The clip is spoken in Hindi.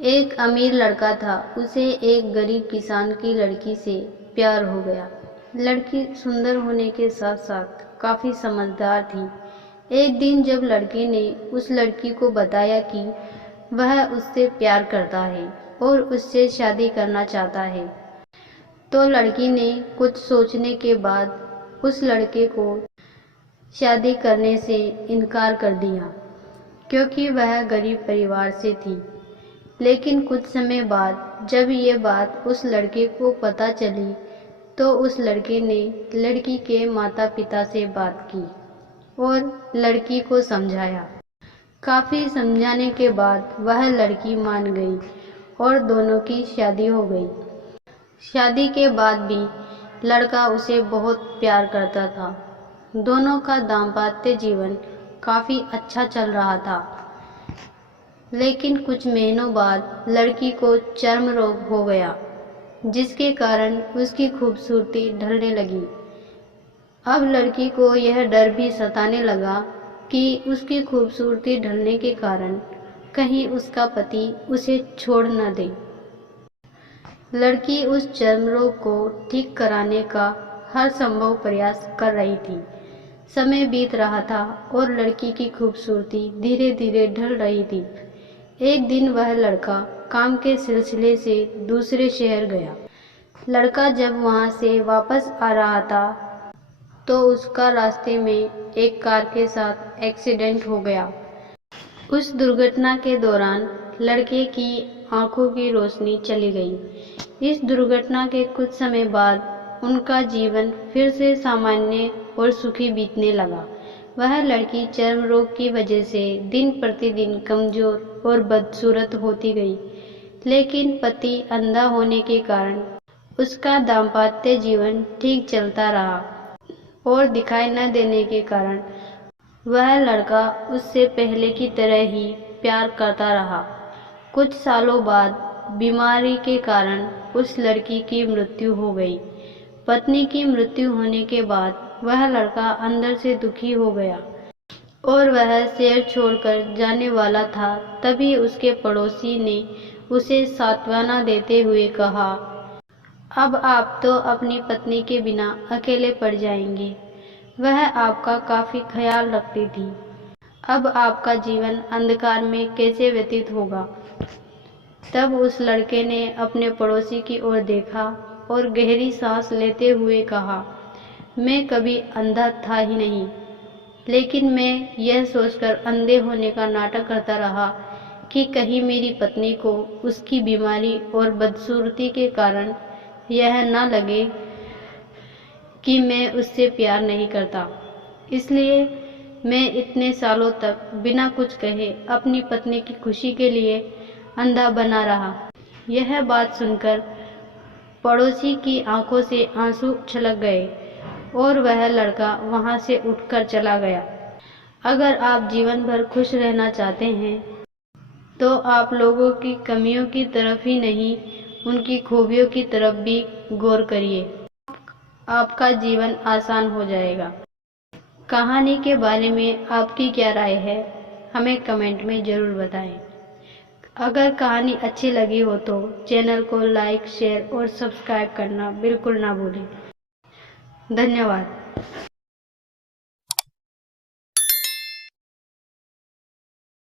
एक अमीर लड़का था, उसे एक गरीब किसान की लड़की से प्यार हो गया। लड़की सुंदर होने के साथ साथ काफ़ी समझदार थी। एक दिन जब लड़के ने उस लड़की को बताया कि वह उससे प्यार करता है और उससे शादी करना चाहता है, तो लड़की ने कुछ सोचने के बाद उस लड़के को शादी करने से इनकार कर दिया, क्योंकि वह गरीब परिवार से थी। लेकिन कुछ समय बाद जब ये बात उस लड़के को पता चली, तो उस लड़के ने लड़की के माता पिता से बात की और लड़की को समझाया। काफ़ी समझाने के बाद वह लड़की मान गई और दोनों की शादी हो गई। शादी के बाद भी लड़का उसे बहुत प्यार करता था। दोनों का दाम्पत्य जीवन काफ़ी अच्छा चल रहा था। लेकिन कुछ महीनों बाद लड़की को चर्म रोग हो गया, जिसके कारण उसकी खूबसूरती ढलने लगी। अब लड़की को यह डर भी सताने लगा कि उसकी खूबसूरती ढलने के कारण कहीं उसका पति उसे छोड़ न दे। लड़की उस चर्म रोग को ठीक कराने का हर संभव प्रयास कर रही थी। समय बीत रहा था और लड़की की खूबसूरती धीरे धीरे ढल रही थी। एक दिन वह लड़का काम के सिलसिले से दूसरे शहर गया। लड़का जब वहां से वापस आ रहा था, तो उसका रास्ते में एक कार के साथ एक्सीडेंट हो गया। उस दुर्घटना के दौरान लड़के की आंखों की रोशनी चली गई। इस दुर्घटना के कुछ समय बाद उनका जीवन फिर से सामान्य और सुखी बीतने लगा। वह लड़की चर्म रोग की वजह से दिन प्रतिदिन कमजोर और बदसूरत होती गई, लेकिन पति अंधा होने के कारण उसका दाम्पत्य जीवन ठीक चलता रहा और दिखाई न देने के कारण वह लड़का उससे पहले की तरह ही प्यार करता रहा। कुछ सालों बाद बीमारी के कारण उस लड़की की मृत्यु हो गई। पत्नी की मृत्यु होने के बाद वह लड़का अंदर से दुखी हो गया और वह शहर छोड़कर जाने वाला था। तभी उसके पड़ोसी ने उसे सांत्वना देते हुए कहा, अब आप तो अपनी पत्नी के बिना अकेले पड़ जाएंगे। वह आपका काफी ख्याल रखती थी। अब आपका जीवन अंधकार में कैसे व्यतीत होगा। तब उस लड़के ने अपने पड़ोसी की ओर देखा और गहरी सांस लेते हुए कहा, मैं कभी अंधा था ही नहीं, लेकिन मैं यह सोचकर अंधे होने का नाटक करता रहा कि कहीं मेरी पत्नी को उसकी बीमारी और बदसूरती के कारण यह न लगे कि मैं उससे प्यार नहीं करता। इसलिए मैं इतने सालों तक बिना कुछ कहे अपनी पत्नी की खुशी के लिए अंधा बना रहा। यह बात सुनकर पड़ोसी की आंखों से आंसू छलक गए और वह लड़का वहां से उठकर चला गया। अगर आप जीवन भर खुश रहना चाहते हैं, तो आप लोगों की कमियों की तरफ ही नहीं, उनकी खूबियों की तरफ भी गौर करिए। आपका जीवन आसान हो जाएगा। कहानी के बारे में आपकी क्या राय है, हमें कमेंट में ज़रूर बताएं। अगर कहानी अच्छी लगी हो तो चैनल को लाइक, शेयर और सब्सक्राइब करना बिल्कुल ना भूलें। धन्यवाद।